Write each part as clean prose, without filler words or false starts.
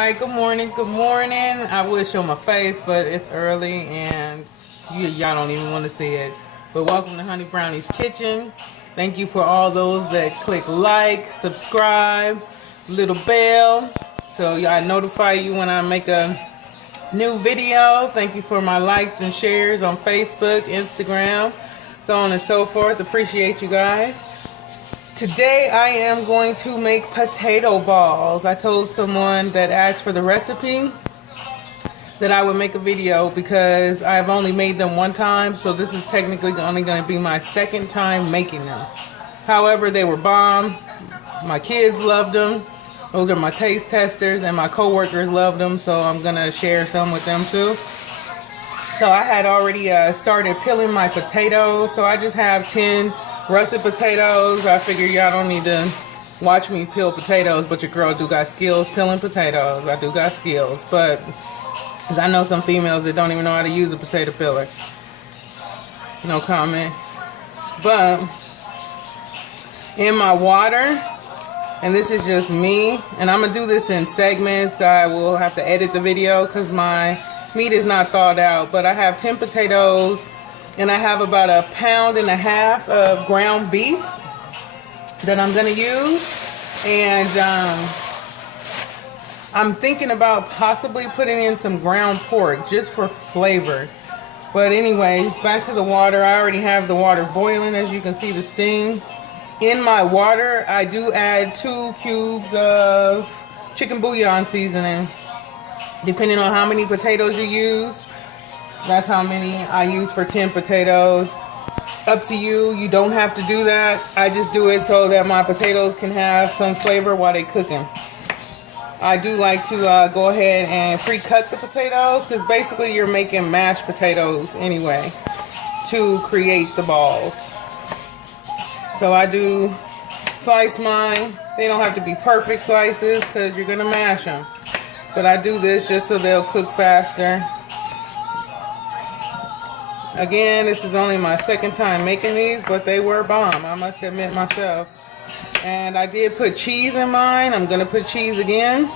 Alright, good morning, good morning. I would show my face, but it's early and y'all don't even want to see it. But welcome to Honey Brownie's Kitchen. Thank you for all those that click like, subscribe, little bell, so I notify you when I make a new video. Thank you for my likes and shares on Facebook, Instagram, so on and so forth. Appreciate you guys. Today I am going to make potato balls. I told someone that asked for the recipe that I would make a video because I've only made them one time, so this is technically only going to be my second time making them. However, they were bomb. My kids loved them. Those are my taste testers, and my coworkers loved them, so I'm going to share some with them too. So I had already started peeling my potatoes, so I just have 10 russet potatoes. I figure y'all don't need to watch me peel potatoes, but your girl do got skills peeling potatoes. I do got skills, but I know some females that don't even know how to use a potato peeler. No comment. But in my water, and this is just me, and I'm gonna do this in segments. I will have to edit the video because my meat is not thawed out, but I have 10 potatoes and I have about 1.5 pounds of ground beef that I'm gonna use. And I'm thinking about possibly putting in some ground pork just for flavor. But anyways, back to the water. I already have the water boiling, as you can see the steam. In my water, I do add 2 cubes of chicken bouillon seasoning. Depending on how many potatoes you use, that's how many I use for 10 potatoes. Up to you. You don't have to do that. I just do it so that my potatoes can have some flavor while they're cooking. I do like to go ahead and pre-cut the potatoes because basically you're making mashed potatoes anyway to create the balls. So I do slice mine. They don't have to be perfect slices because you're going to mash them. But I do this just so they'll cook faster. Again, this is only my second time making these, but they were bomb, I must admit myself. And I did put cheese in mine. I'm going to put cheese again.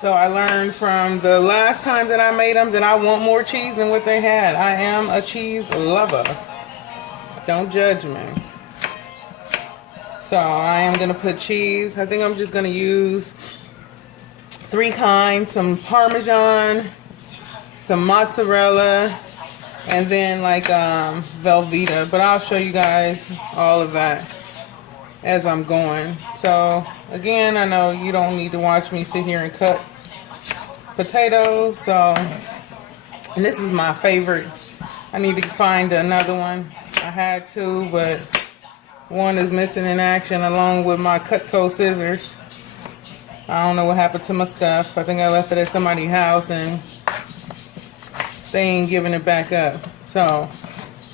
So I learned from the last time that I made them that I want more cheese than what they had. I am a cheese lover. Don't judge me. So I am going to put cheese. I think I'm just going to use 3 kinds, some Parmesan, some mozzarella, and then like Velveeta. But I'll show you guys all of that as I'm going. So again, I know you don't need to watch me sit here and cut potatoes. So, and this is my favorite. I need to find another one. I had 2, but one is missing in action along with my Cutco scissors. I don't know what happened to my stuff. I think I left it at somebody's house and they ain't giving it back up. So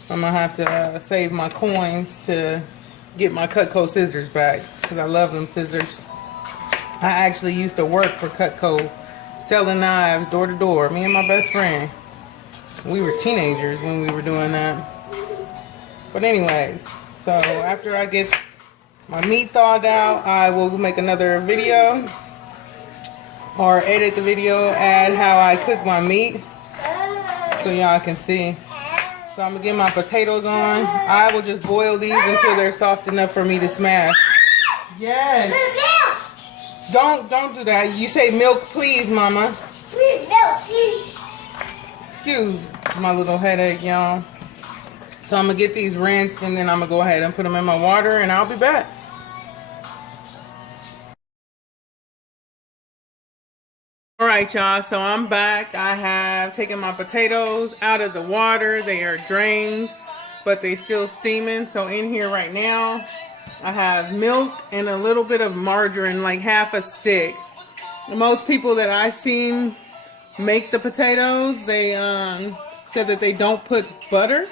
I'm gonna have to save my coins to get my Cutco scissors back because I love them scissors. I actually used to work for Cutco selling knives door to door. Me and my best friend. We were teenagers when we were doing that. But anyways, so after I get my meat thawed out, I will make another video or edit the video, add how I cook my meat so y'all can see. So I'm gonna get my potatoes on. I will just boil these until they're soft enough for me to smash. Yes. Don't do that. You say milk, please, mama. Milk, please. Excuse my little headache, y'all. So I'm gonna get these rinsed and then I'm gonna go ahead and put them in my water and I'll be back. Alright y'all, so I'm back. I have taken my potatoes out of the water. They are drained, but they still steaming. So in here right now, I have milk and a little bit of margarine, like half a stick. Most people that I've seen make the potatoes, they said that they don't put butter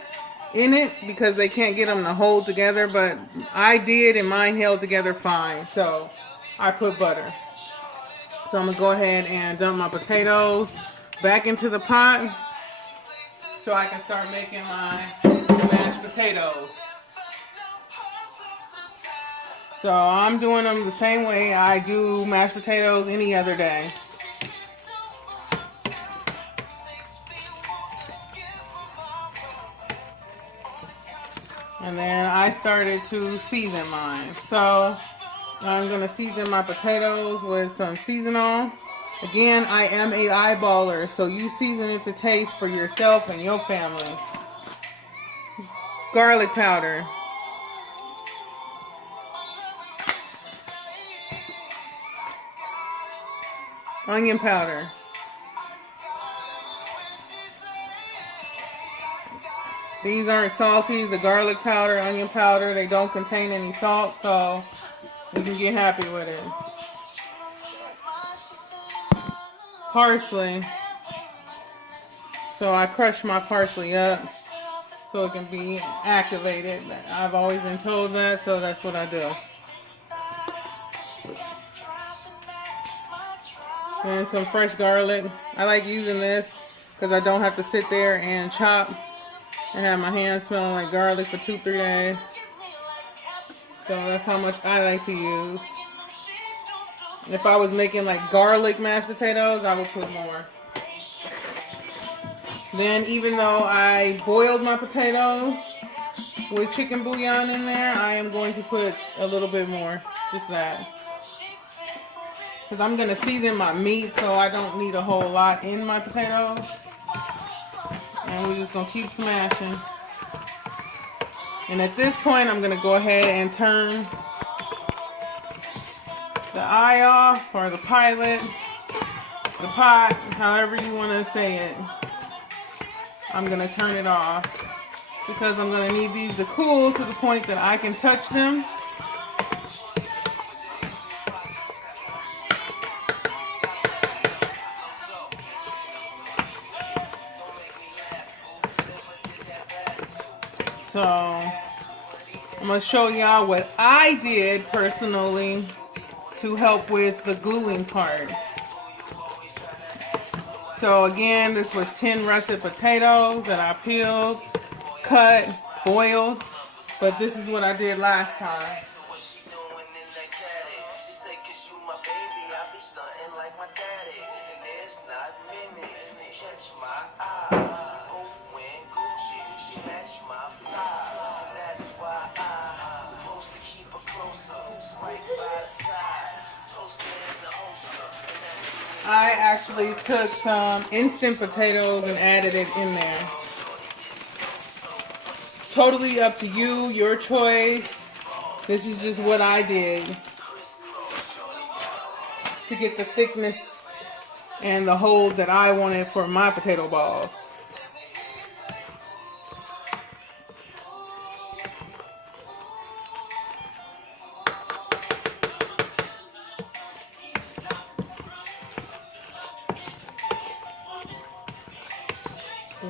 in it because they can't get them to hold together, but I did and mine held together fine. So I put butter. So I'm going to go ahead and dump my potatoes back into the pot so I can start making my mashed potatoes. So I'm doing them the same way I do mashed potatoes any other day. And then I started to season mine. So I'm going to season my potatoes with some seasonal. Again, I am a eyeballer, so you season it to taste for yourself and your family. Garlic powder. Onion powder. These aren't salty. The garlic powder, onion powder, they don't contain any salt, so you can get happy with it. Parsley. So I crush my parsley up so it can be activated. I've always been told that, so that's what I do. And some fresh garlic. I like using this because I don't have to sit there and chop and have my hands smelling like garlic for 2-3 days. So that's how much I like to use. If I was making like garlic mashed potatoes, I would put more. Then even though I boiled my potatoes with chicken bouillon in there, I am going to put a little bit more. Just that. Because I'm going to season my meat, so I don't need a whole lot in my potatoes. And we're just going to keep smashing. And at this point, I'm going to go ahead and turn the eye off, or the pilot, the pot, however you want to say it. I'm going to turn it off because I'm going to need these to cool to the point that I can touch them. So I'm going to show y'all what I did personally to help with the gluing part. So again, this was 10 russet potatoes that I peeled, cut, boiled, but this is what I did last time. I actually took some instant potatoes and added it in there. It's totally up to you, your choice. This is just what I did to get the thickness and the hold that I wanted for my potato balls.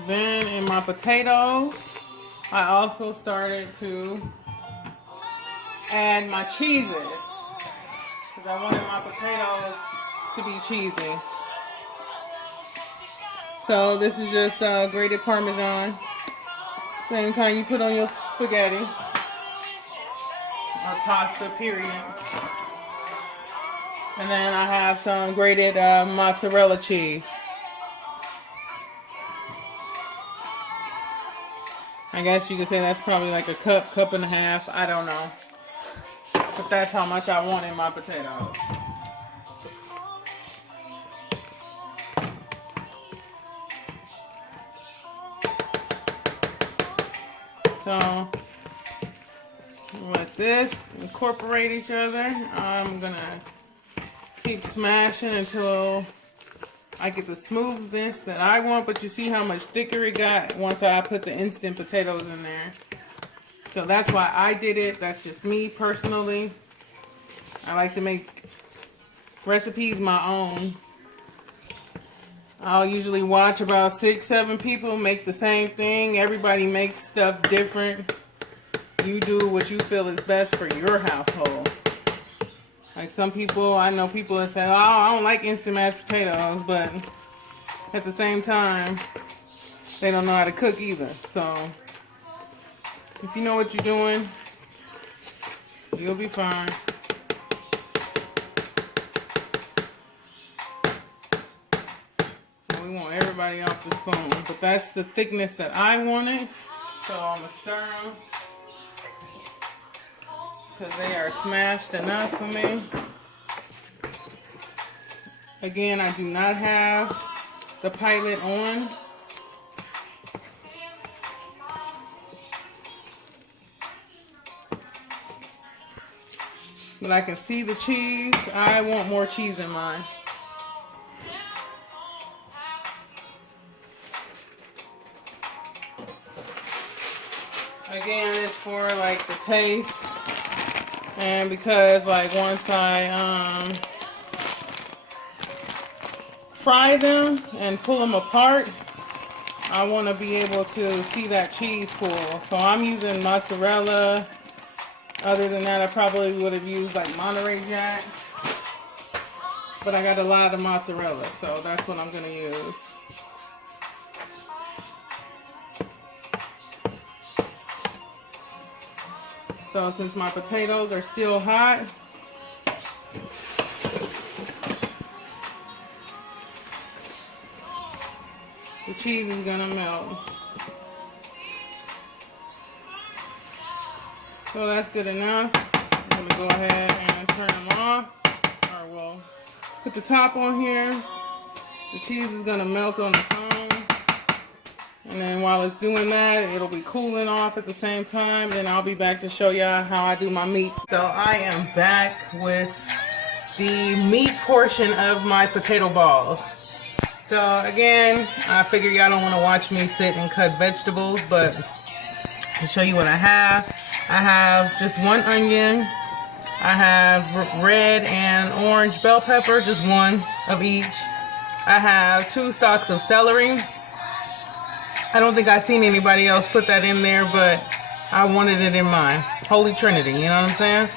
Then in my potatoes, I also started to add my cheeses because I wanted my potatoes to be cheesy. So this is just grated Parmesan, same kind you put on your spaghetti or pasta, period. And then I have some grated mozzarella cheese. I guess you could say that's probably like a cup and a half. I don't know. But that's how much I want in my potatoes. So, let this incorporate each other. I'm going to keep smashing until I get the smoothness that I want, but you see how much thicker it got once I put the instant potatoes in there. So that's why I did it. That's just me personally. I like to make recipes my own. I'll usually watch about 6-7 people make the same thing. Everybody makes stuff different. You do what you feel is best for your household. Like some people, I know people that say, oh, I don't like instant mashed potatoes, but at the same time, they don't know how to cook either. So, if you know what you're doing, you'll be fine. we want everybody off the spoon. But that's the thickness that I wanted. So I'm going to stir them. Because they are smashed enough for me. Again, I do not have the pilot on. But I can see the cheese. I want more cheese in mine. Again, it's for like the taste. And because like once I fry them and pull them apart, I want to be able to see that cheese pool. So I'm using mozzarella. Other than that, I probably would have used like Monterey Jack. But I got a lot of mozzarella, so that's what I'm going to use. So since my potatoes are still hot, the cheese is going to melt. So that's good enough. I'm going to go ahead and turn them off. Or we'll put the top on here. The cheese is going to melt on its own. And then while it's doing that, it'll be cooling off at the same time. Then I'll be back to show y'all how I do my meat. So I am back with the meat portion of my potato balls. So again, I figure y'all don't want to watch me sit and cut vegetables, but to show you what I have just one onion. I have red and orange bell pepper, just one of each. I have 2 stalks of celery. I don't think I've seen anybody else put that in there, but I wanted it in mine. Holy Trinity, you know what I'm saying?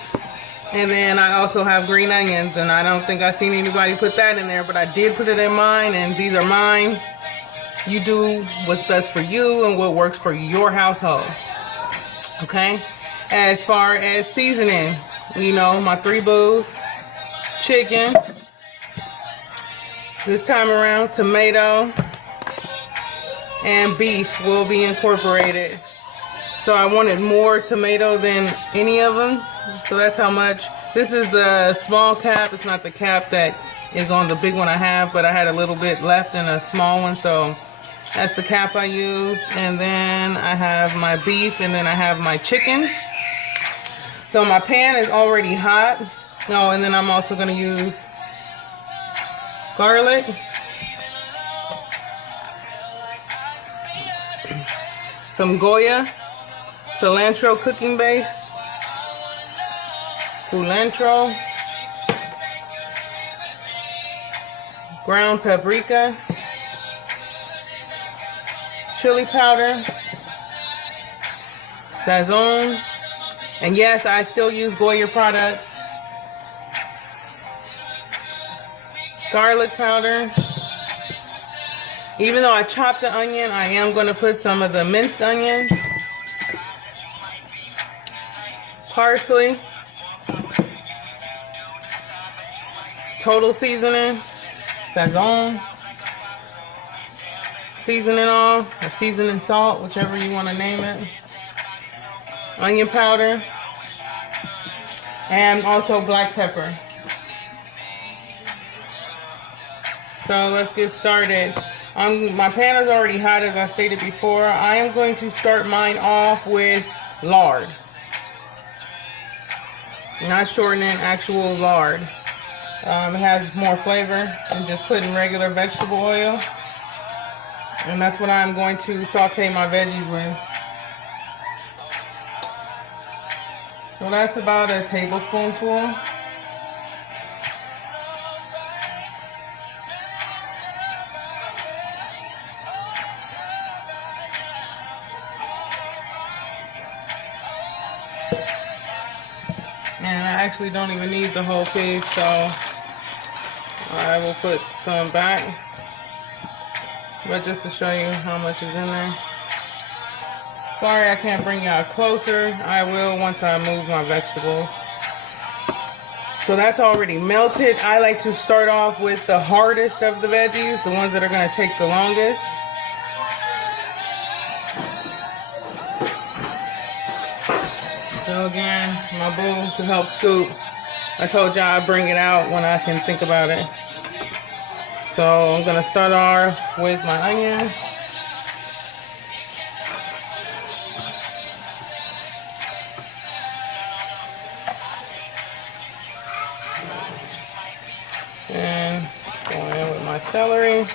And then I also have green onions, and I don't think I've seen anybody put that in there, but I did put it in mine, and these are mine. You do what's best for you and what works for your household. Okay? As far as seasoning, you know, my 3 boos, chicken, this time around tomato, and beef will be incorporated. So I wanted more tomato than any of them, so that's how much. This is the small cap. It's not the cap that is on the big one I have, but I had a little bit left in a small one, so that's the cap I used. And then I have my beef, and then I have my chicken. So my pan is already hot. Oh, and then I'm also going to use garlic, some Goya, cilantro cooking base, culantro, ground paprika, chili powder, sazon, and yes, I still use Goya products, garlic powder. Even though I chopped the onion, I am going to put some of the minced onions, parsley, total seasoning, sazon, seasoning oil, or seasoning salt, whichever you want to name it, onion powder, and also black pepper. So let's get started. My pan is already hot, as I stated before. I am going to start mine off with lard. Not shortening, actual lard. It has more flavor than just putting regular vegetable oil. And that's what I'm going to saute my veggies with. So that's about a tablespoonful. And I actually don't even need the whole pig, so I will put some back. But just to show you how much is in there. Sorry I can't bring y'all closer. I will once I move my vegetables. So that's already melted. I like to start off with the hardest of the veggies, the ones that are going to take the longest. So again, my bowl to help scoop. I told y'all I'd bring it out when I can think about it. So I'm going to start off with my onions. And going in with my celery.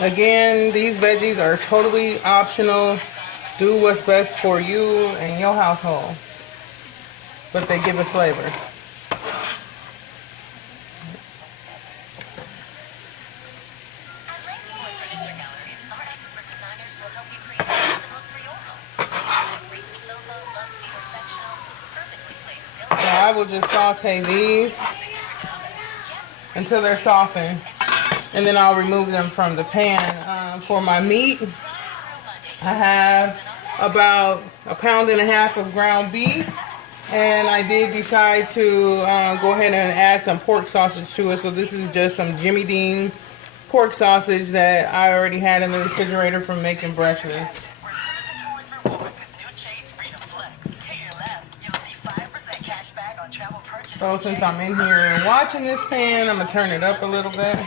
Again, these veggies are totally optional. Do what's best for you and your household. But they give it flavor. So I will just saute these until they're softened. And then I'll remove them from the pan. For my meat, I have about 1.5 pounds of ground beef. And I did decide to go ahead and add some pork sausage to it. So this is just some Jimmy Dean pork sausage that I already had in the refrigerator from making breakfast. So since I'm in here watching this pan, I'm going to turn it up a little bit.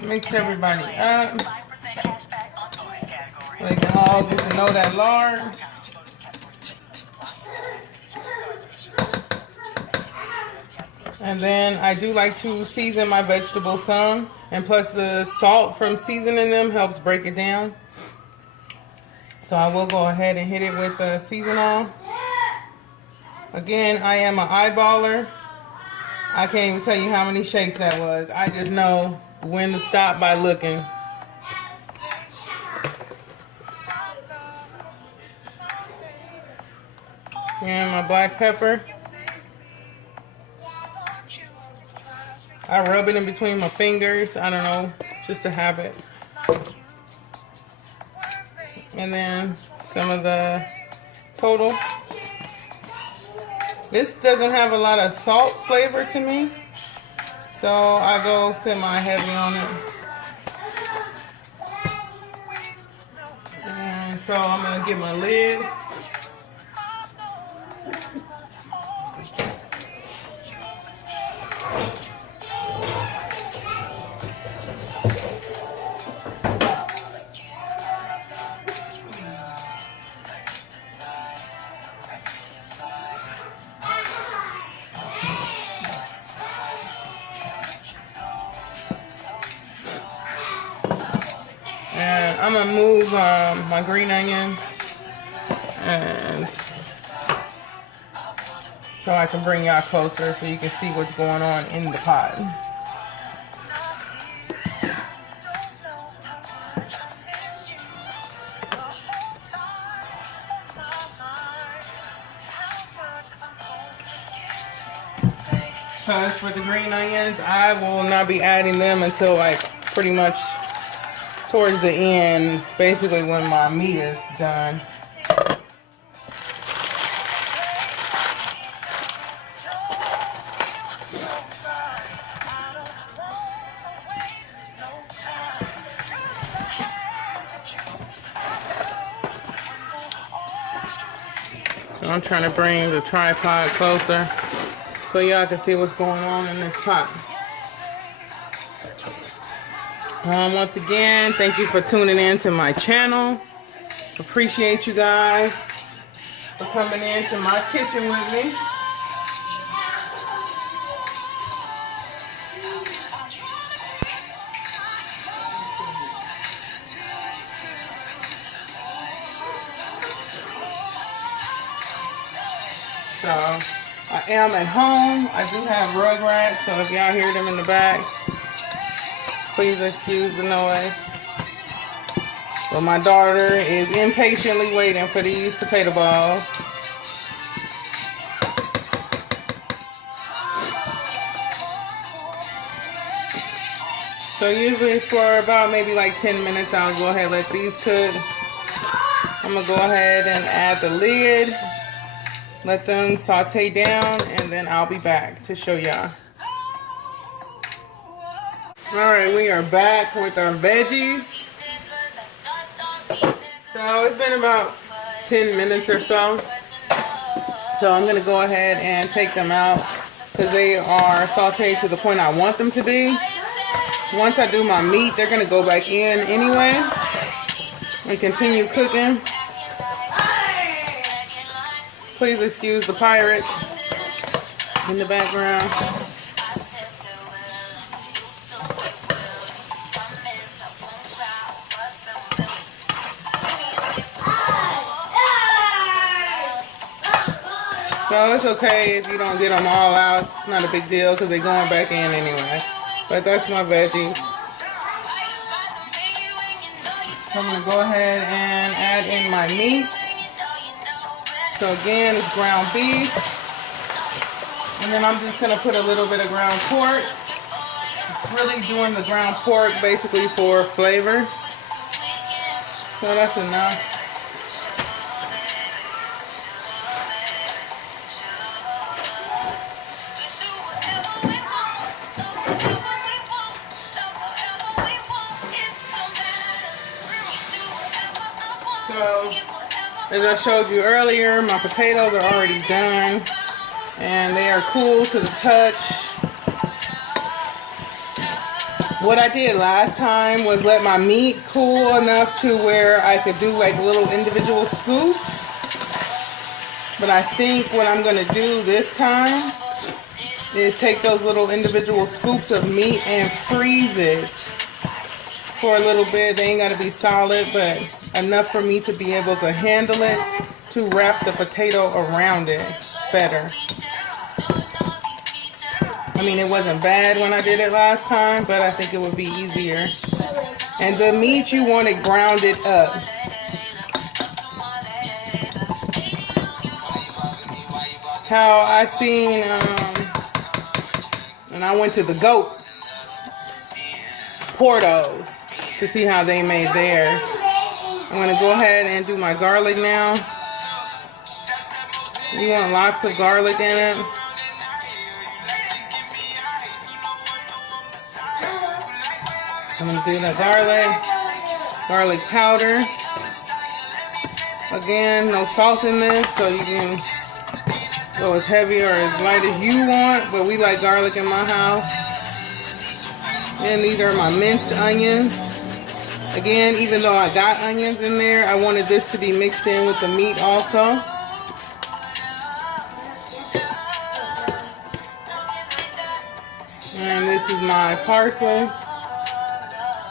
Mix everybody up. They can all get to know that lard. And then I do like to season my vegetables some. And plus the salt from seasoning them helps break it down. So I will go ahead and hit it with the season-all. Again, I am an eyeballer. I can't even tell you how many shakes that was. I just know when to stop by looking. And my black pepper. I rub it in between my fingers. I don't know, just to have it. And then some of the total. This doesn't have a lot of salt flavor to me, so I go semi-heavy on it. And so I'm going to get my lid. And I'm gonna move my green onions, and so I can bring y'all closer so you can see what's going on in the pot. Because for the green onions, I will not be adding them until like pretty much towards the end, basically when my meat is done. I'm trying to bring the tripod closer so y'all can see what's going on in this pot. Once again, thank you for tuning in to my channel. Appreciate you guys for coming into my kitchen with me. So, I am at home. I do have Rugrats, so if y'all hear them in the back, please excuse the noise. But my daughter is impatiently waiting for these potato balls. So usually for about maybe like 10 minutes, I'll go ahead and let these cook. I'm gonna go ahead and add the lid, let them saute down, and then I'll be back to show y'all. Alright, we are back with our veggies. So it's been about 10 minutes or so. So I'm gonna go ahead and take them out because they are sauteed to the point I want them to be. Once I do my meat, they're gonna go back in anyway and continue cooking. Please excuse the pirate in the background. So it's okay if you don't get them all out. It's not a big deal because they're going back in anyway. But that's my veggies. So I'm going to go ahead and add in my meat. So again, it's ground beef. And then I'm just going to put a little bit of ground pork. Really doing the ground pork basically for flavor. So that's enough. So, as I showed you earlier, my potatoes are already done and they are cool to the touch. What I did last time was let my meat cool enough to where I could do like little individual scoops. But I think what I'm going to do this time is take those little individual scoops of meat and freeze it for a little bit. They ain't got to be solid, but enough for me to be able to handle it, to wrap the potato around it better. I mean, it wasn't bad when I did it last time, but I think it would be easier. And the meat, you want it grounded up. How I seen, and I went to the goat Portos to see how they made theirs. I'm going to go ahead and do my garlic now. You want lots of garlic in it. So I'm going to do the garlic powder. Again, no salt in this, so you can go as heavy or as light as you want, but we like garlic in my house. And these are my minced onions. Again, even though I got onions in there, I wanted this to be mixed in with the meat also. And this is my parsley.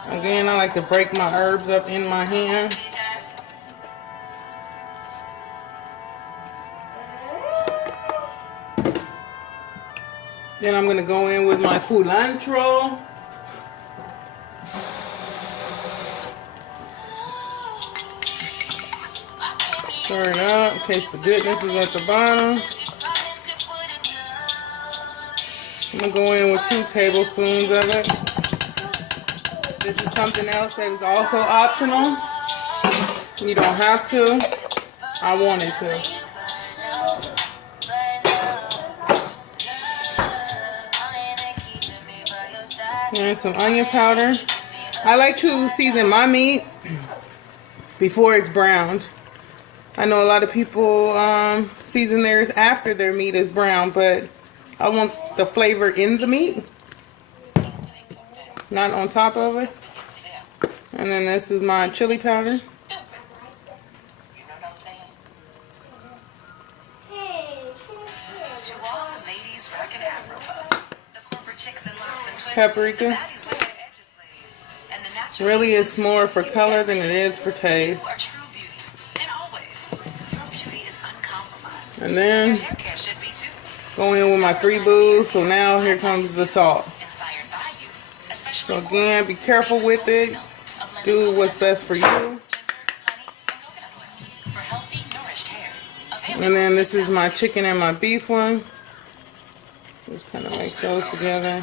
Again, I like to break my herbs up in my hand. Then I'm going to go in with my cilantro. Stir it up in case the goodness is at the bottom. I'm going to go in with 2 tablespoons of it. This is something else that is also optional. You don't have to. I wanted to. And some onion powder. I like to season my meat before it's browned. I know a lot of people season theirs after their meat is brown, but I want the flavor in the meat, not on top of it. And then this is my chili powder. Paprika. Really, it's more for color than it is for taste. And then go in with my 3 booths. So now here comes the salt. So again, be careful with it. Do what's best for you. And then this is my chicken and my beef one. Just kind of mix those together.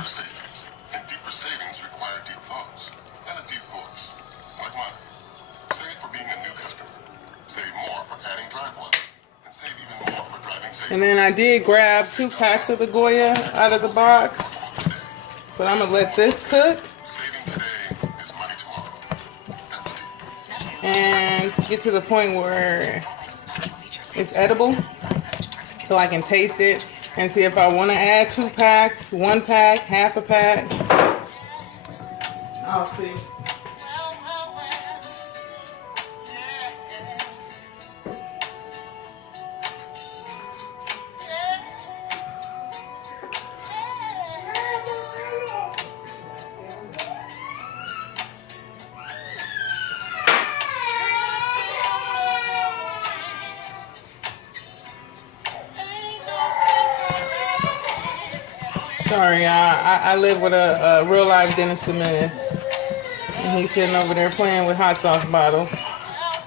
And then I did grab 2 packs of the Goya out of the box. But I'm going to let this cook. And get to the point where it's edible. So I can taste it and see if I want to add 2 packs, 1 pack, half a pack. I'll see. Sorry, I live with a real life Dennis the Menace. And he's sitting over there playing with hot sauce bottles.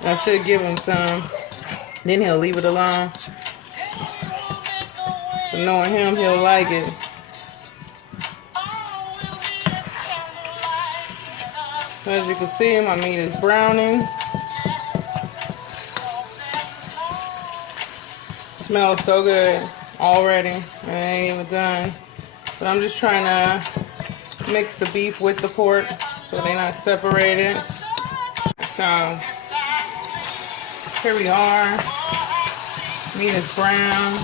I should give him some. Then he'll leave it alone. But knowing him, he'll like it. So as you can see, my meat is browning. Smells so good already. I ain't even done. But I'm just trying to mix the beef with the pork so they're not separated. So here we are. Meat is brown.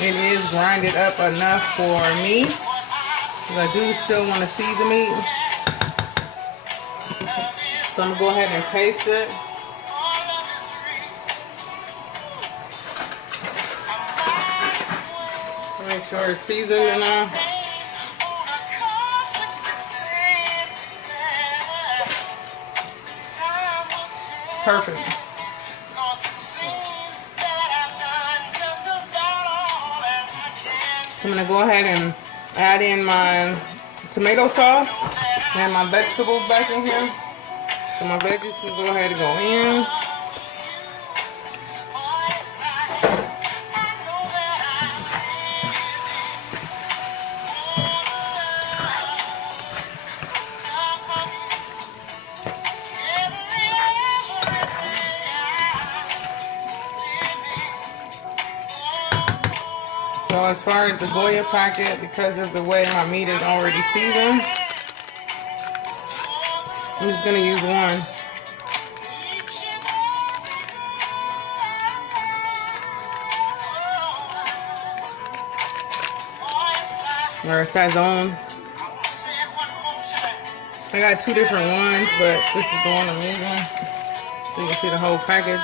It is grinded up enough for me, because I do still want to see the meat. So I'm going to go ahead and taste it. Make sure it's seasoned enough. Perfect. So I'm going to go ahead and add in my tomato sauce and my vegetables back in here. So my veggies can go ahead and go in. So as far as the Goya packet, because of the way my meat is already seasoned, I'm just going to use one. Or Sazon. I got 2 different ones, but this is the one I'm using. So you can see the whole package.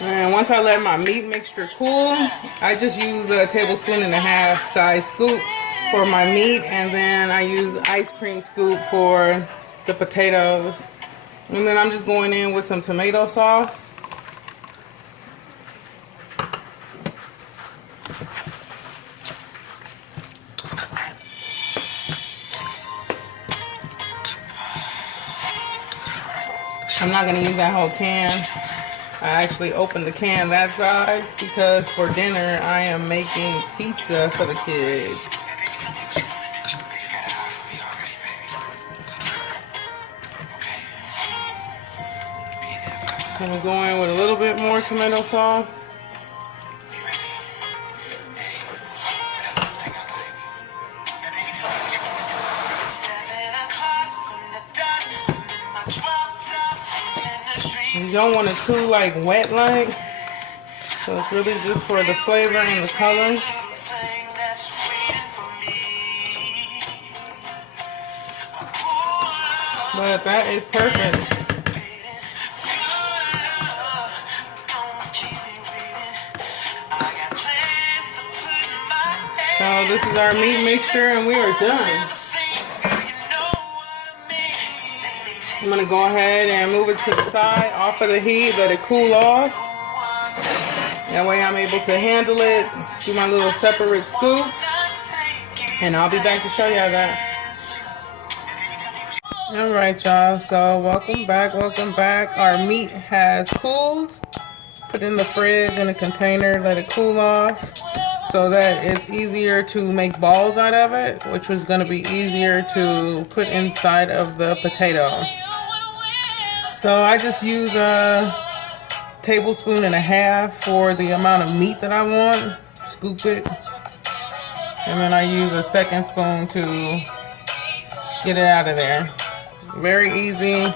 And once I let my meat mixture cool, I just use a 1.5 tablespoon size scoop for my meat, and then I use ice cream scoop for the potatoes. And then I'm just going in with some tomato sauce. I'm not going to use that whole can. I actually opened the can that size because for dinner I am making pizza for the kids. I'm going to go in with a little bit more tomato sauce. You don't want it too like wet like, so it's really just for the flavor and the color. But that is perfect. So this is our meat mixture and we are done. I'm going to go ahead and move it to the side, off of the heat, let it cool off. That way I'm able to handle it, do my little separate scoops, and I'll be back to show y'all that. All right, y'all. So welcome back. Welcome back. Our meat has cooled. Put it in the fridge in a container. Let it cool off so that it's easier to make balls out of it, which was going to be easier to put inside of the potato. So I just use a tablespoon and a half for the amount of meat that I want. Scoop it. And then I use a second spoon to get it out of there. Very easy.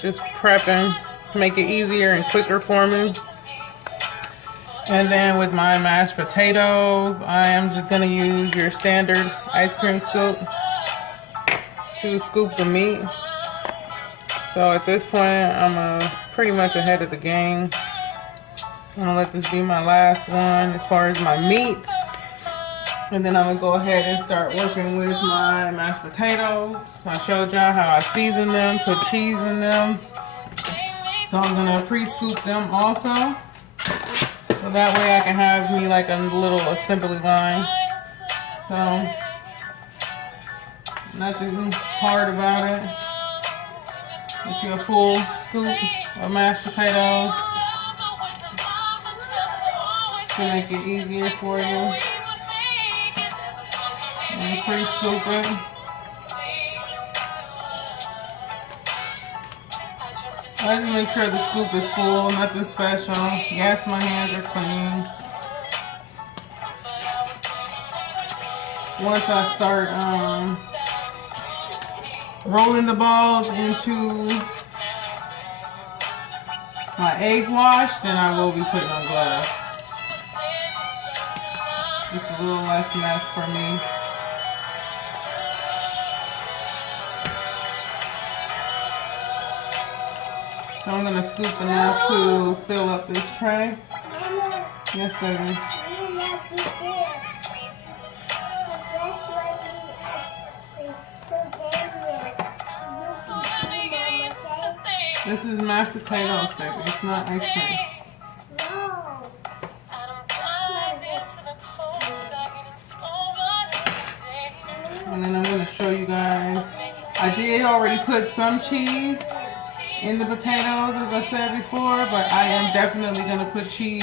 Just prepping to make it easier and quicker for me. And then with my mashed potatoes, I am just going to use your standard ice cream scoop to scoop the meat. So at this point, I'm pretty much ahead of the game. I'm going to let this be my last one as far as my meat. And then I'm going to go ahead and start working with my mashed potatoes. I showed y'all how I season them, put cheese in them. So I'm going to pre-scoop them also. So that way I can have me like a little assembly line. So, nothing hard about it. Get you a full scoop of mashed potatoes to make it easier for you. And pre-scoop it. I just make sure the scoop is full, nothing special. Yes, my hands are clean. Once I start rolling the balls into my egg wash, then I will be putting on gloves. Just a little less mess for me. So I'm going to scoop enough to fill up this tray. Yes, baby. This is mashed potatoes, baby. It's not ice cream. And then I'm going to show you guys. I did already put some cheese in the potatoes, as I said before, but I am definitely going to put cheese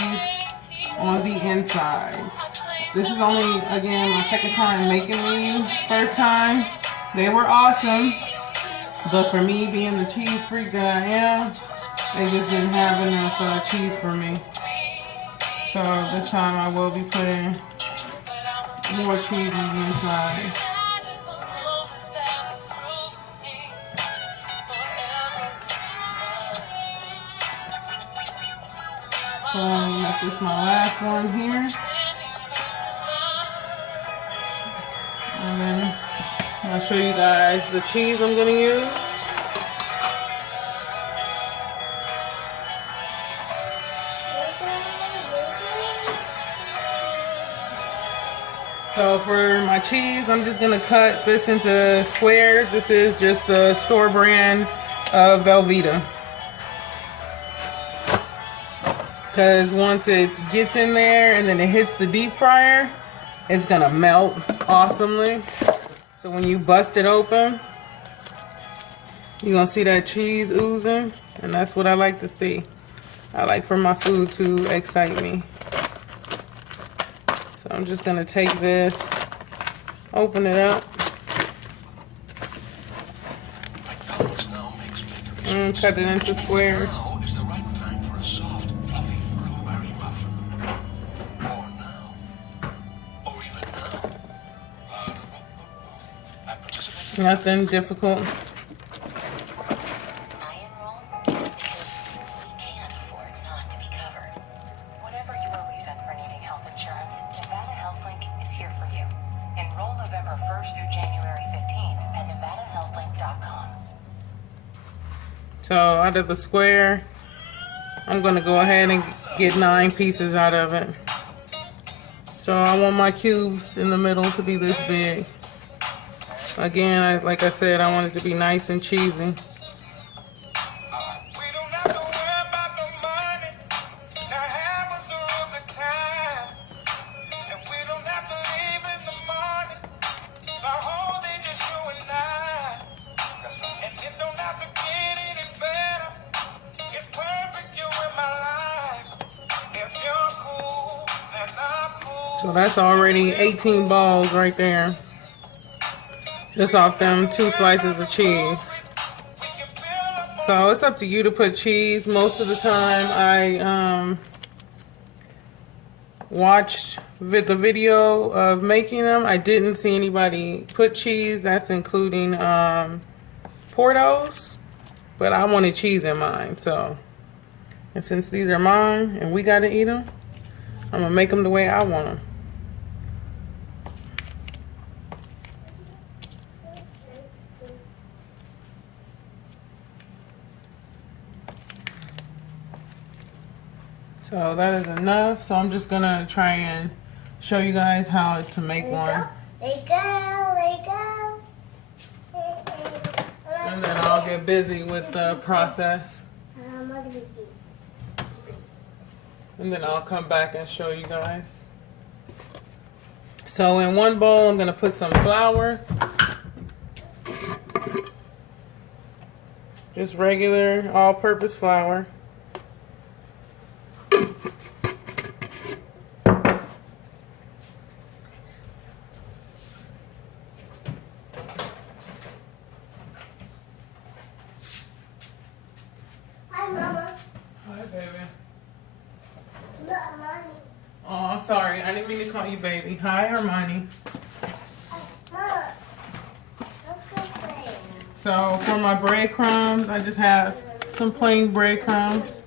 on the inside. This is only, again, my second time making these. First time, they were awesome, but for me, being the cheese freak that I am, they just didn't have enough cheese for me. So this time I will be putting more cheese on the inside. So I'm gonna make this my last one here. And then I'll show you guys the cheese I'm gonna use. So for my cheese, I'm just gonna cut this into squares. This is just the store brand of Velveeta. Because once it gets in there and then it hits the deep fryer, it's gonna melt awesomely. So when you bust it open, you're gonna see that cheese oozing, and that's what I like to see. I like for my food to excite me. So I'm just gonna take this, open it up, and cut it into squares. Nothing difficult. Whatever your reason for needing health insurance, Nevada HealthLink is here for you. Enroll November 1st through January 15th at NevadaHealthLink.com. So out of the square, I'm going to go ahead and get 9 pieces out of it. So I want my cubes in the middle to be this big. Again, like I said, I want it to be nice and cheesy. So that's already 18 balls right there. Just off them 2 slices of cheese. So it's up to you to put cheese. Most of the time I watched the video of making them. I didn't see anybody put cheese. That's including Portos. But I wanted cheese in mine. So, and since these are mine and we got to eat them, I'm going to make them the way I want them. So that is enough. So I'm just gonna try and show you guys how to make one. Let go. And then I'll get busy with the process. And then I'll come back and show you guys. So in one bowl, I'm gonna put some flour. Just regular all-purpose flour. Hi, Mama. Hi, baby. Look, Mommy. Oh, I'm sorry. I didn't mean to call you baby. Hi, Hermione. Mama. Look at me. So for my breadcrumbs, I just have some plain breadcrumbs.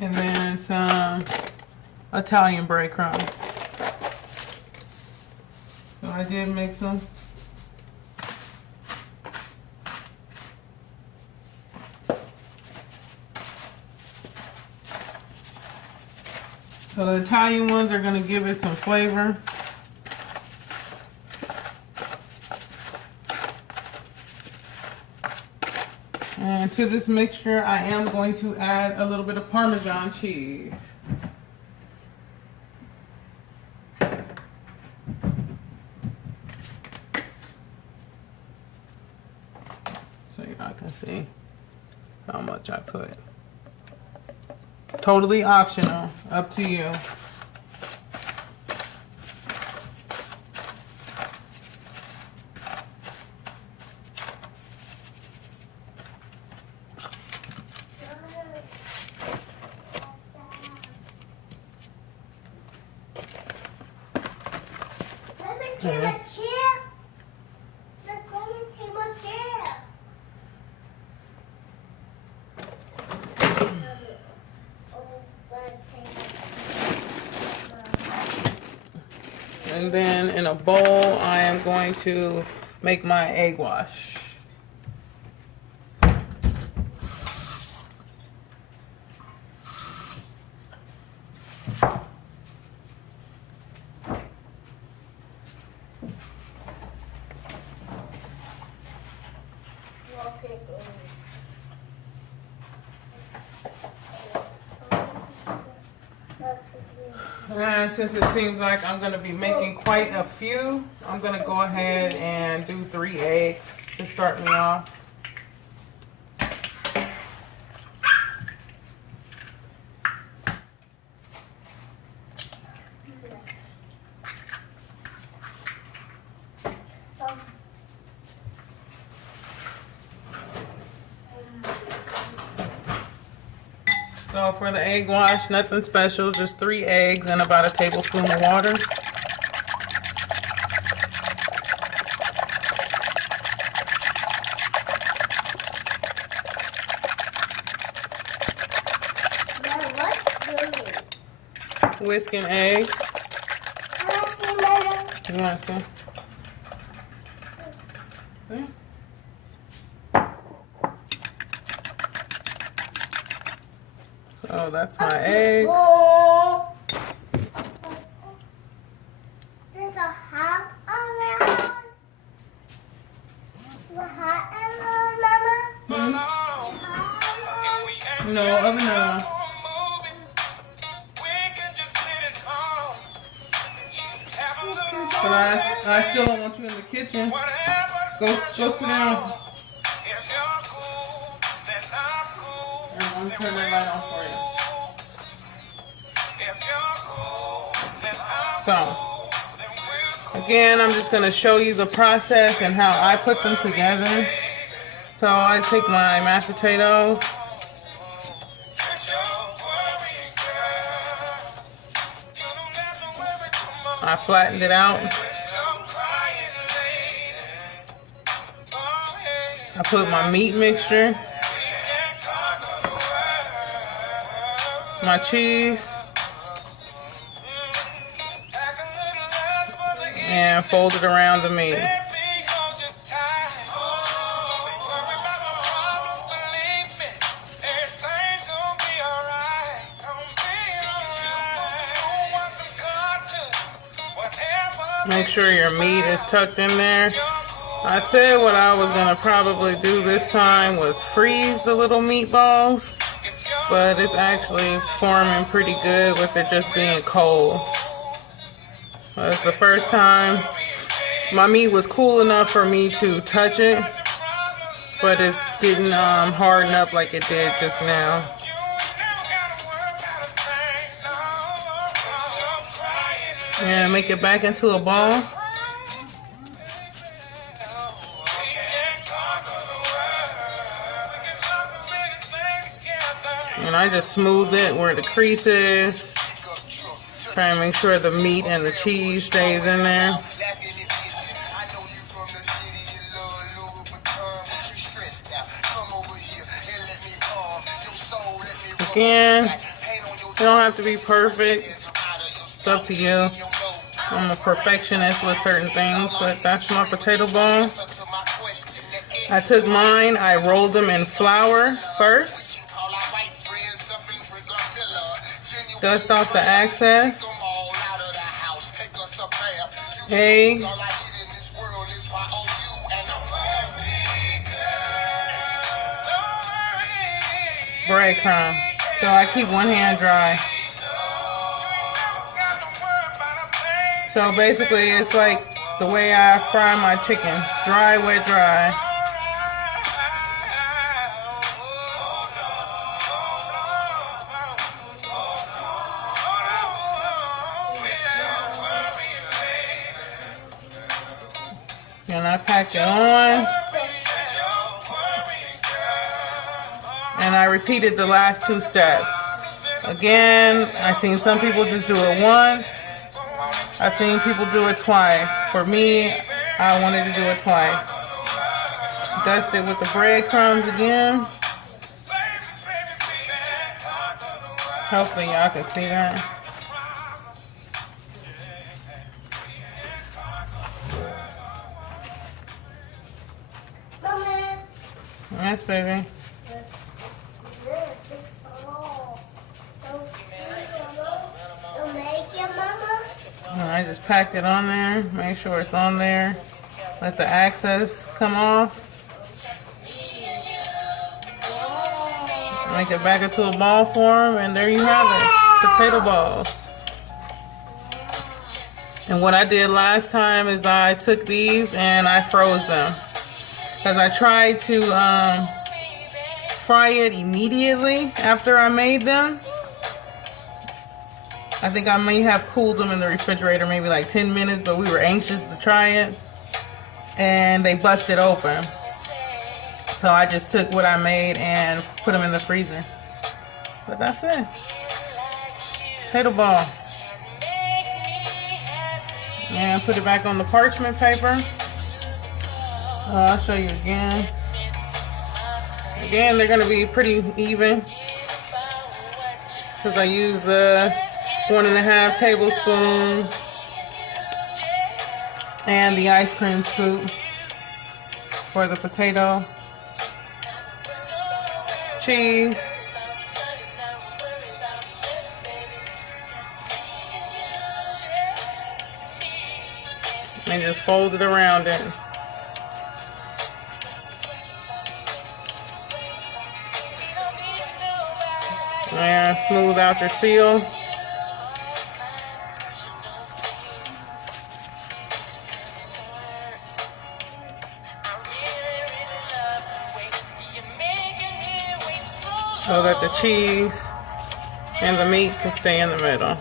And then some Italian breadcrumbs. So I did mix them. So the Italian ones are going to give it some flavor. And to this mixture, I am going to add a little bit of Parmesan cheese. So y'all can see how much I put. Totally optional, up to you. Table chair. Look, on the table chair. And then in a bowl, I am going to make my egg wash. And since it seems like I'm going to be making quite a few, I'm going to go ahead and do 3 eggs to start me off. So for the egg wash, nothing special, just 3 eggs and about a tablespoon of water. Whisking eggs. You want to see? See? So that's my eggs. There's a hot around. The hot around, Mama. No, oven on. But I still don't want you in the kitchen. Go sit down. I'm turning the light on for you. So, again, I'm just going to show you the process and how I put them together. So I take my mashed potatoes, I flattened it out. I put my meat mixture, my cheese, and fold it around the meat. Make sure your meat is tucked in there. I said what I was gonna probably do this time was freeze the little meatballs, but it's actually forming pretty good with it just being cold. That's the first time. My meat was cool enough for me to touch it, but it didn't harden up like it did just now. And make it back into a ball. And I just smooth it where the crease is. Try and make sure the meat and the cheese stays in there. Again, you don't have to be perfect. It's up to you. I'm a perfectionist with certain things, but that's my potato ball. I took mine, I rolled them in flour first. Dust off the excess. Egg. Breadcrumb. So I keep one hand dry. So basically it's like the way I fry my chicken. Dry, wet, dry. And I pack it on. And I repeated the last two steps. Again, I seen some people just do it once. I've seen people do it twice. For me, I wanted to do it twice. Dust it with the breadcrumbs again. Hopefully y'all can see that. Mama. Yes, baby. I just packed it on there. Make sure it's on there. Let the excess come off. Make it back into a ball form, and there you have it. Potato balls. And what I did last time is I took these and I froze them. Because I tried to fry it immediately after I made them. I think I may have cooled them in the refrigerator maybe like 10 minutes, but we were anxious to try it. And they busted open. So I just took what I made and put them in the freezer. But that's it. Potato ball. And put it back on the parchment paper. I'll show you again. Again, they're going to be pretty even. Because I used the 1.5 tablespoons and the ice cream scoop for the potato, cheese, and just fold it around it. And smooth out your seal. so that the cheese and the meat can stay in the middle.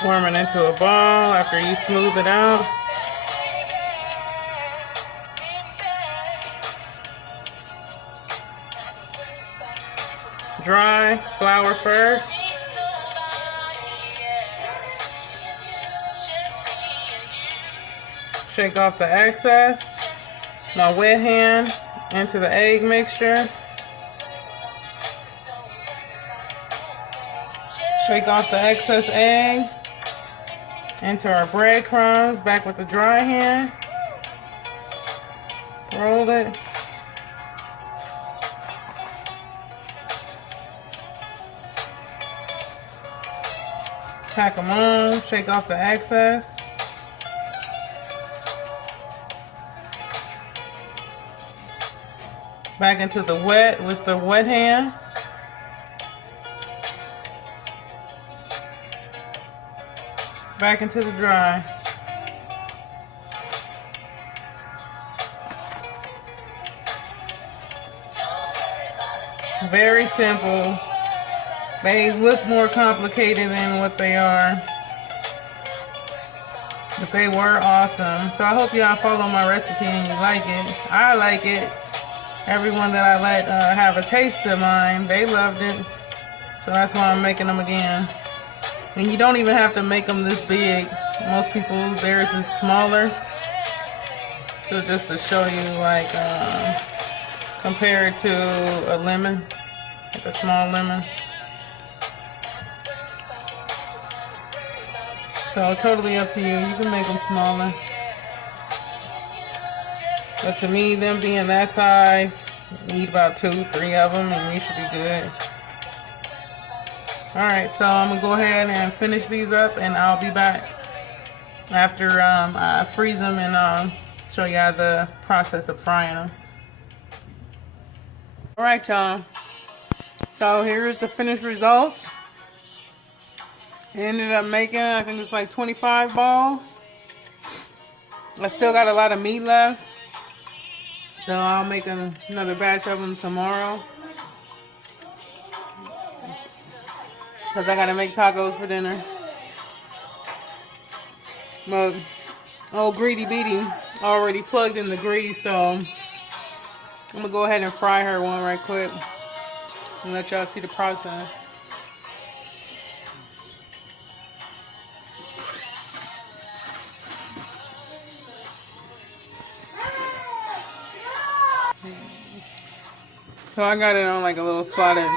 Form it into a ball after you smooth it out. Dry flour first. Shake off the excess. My wet hand into the egg mixture. Shake off the excess egg into our breadcrumbs. Back with the dry hand. Roll it. Tack them on. Shake off the excess. Back into the wet with the wet hand. Back into the dry. Very simple. They look more complicated than what they are. But they were awesome. So I hope y'all follow my recipe and you like it. I like it. Everyone that I let have a taste of mine, they loved it. So that's why I'm making them again. And you don't even have to make them this big. Most people, theirs is smaller. So just to show you, like, compared to a lemon, like a small lemon. So totally up to you. You can make them smaller. But to me, them being that size, you need about 2, 3 of them and you should be good. Alright, so I'm going to go ahead and finish these up and I'll be back after I freeze them and show y'all the process of frying them. Alright, y'all. So here's the finished results. I ended up making, I think it's like 25 balls. I still got a lot of meat left. So I'll make another batch of them tomorrow. Because I got to make tacos for dinner. But old Greedy Beady already plugged in the grease. So I'm going to go ahead and fry her one right quick. And let y'all see the process. So I got it on like a little slotted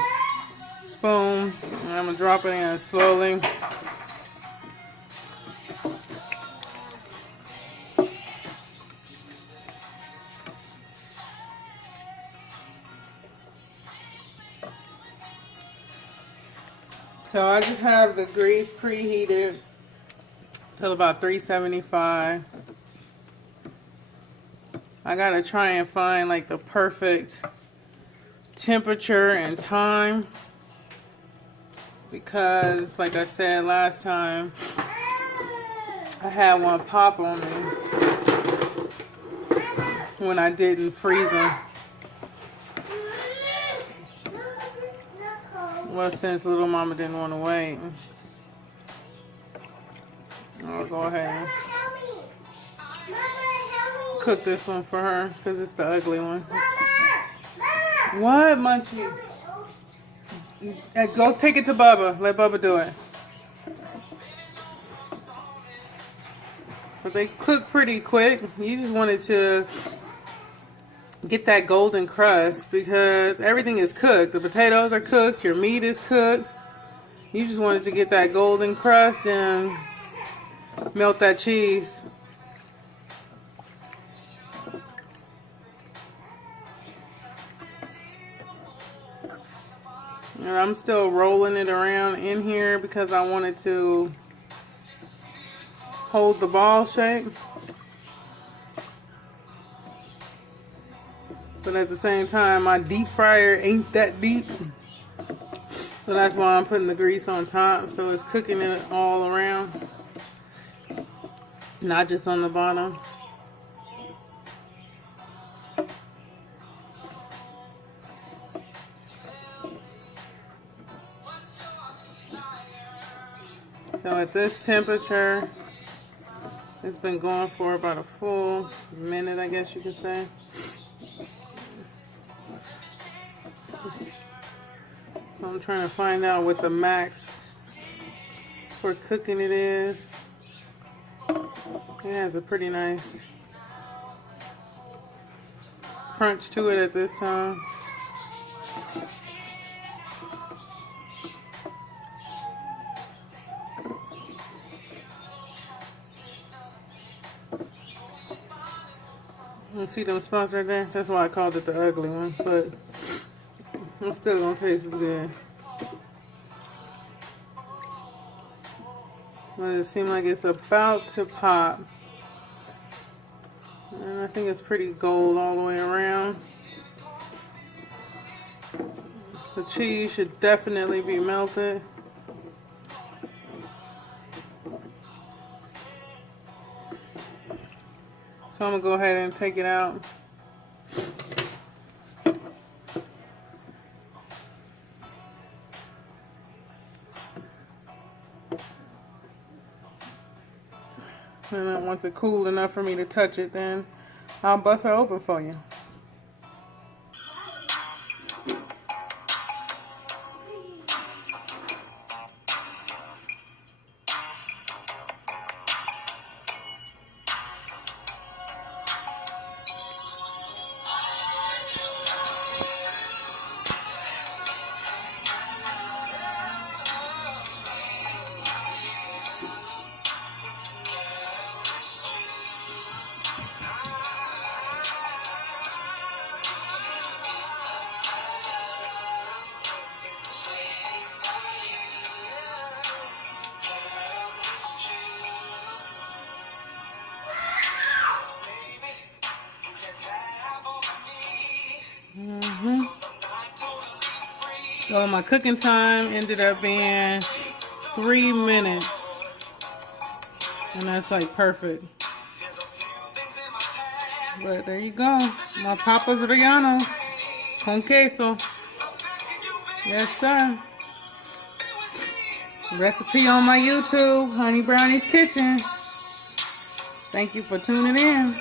spoon, and I'm gonna drop it in slowly. So I just have the grease preheated till about 375. I gotta try and find like the perfect temperature and time, because like I said last time, I had one pop on me when I didn't freeze them. Well, since little mama didn't want to wait, I'll go ahead and cook this one for her because it's the ugly one. What, Munchie? Go take it to Bubba. Let Bubba do it. But they cook pretty quick. You just wanted to get that golden crust because everything is cooked. The potatoes are cooked. Your meat is cooked. You just wanted to get that golden crust and melt that cheese. And I'm still rolling it around in here because I wanted to hold the ball shape. But at the same time, my deep fryer ain't that deep. So that's why I'm putting the grease on top. So it's cooking it all around. not just on the bottom. So at this temperature, it's been going for about a full minute, I guess you could say. I'm trying to find out what the max for cooking it is. It has a pretty nice crunch to it at this time. You see them spots right there? That's why I called it the ugly one, but it's still gonna taste good. But it seems like it's about to pop. And I think it's pretty gold all the way around. The cheese should definitely be melted. So I'm gonna go ahead and take it out. And then once it's cool enough for me to touch it, then I'll bust her open for you. So my cooking time ended up being 3 minutes. And that's like perfect. But there you go. My Papas Rellanas con queso. Yes, sir. Recipe on my YouTube, Honey Brownie's Kitchen. Thank you for tuning in.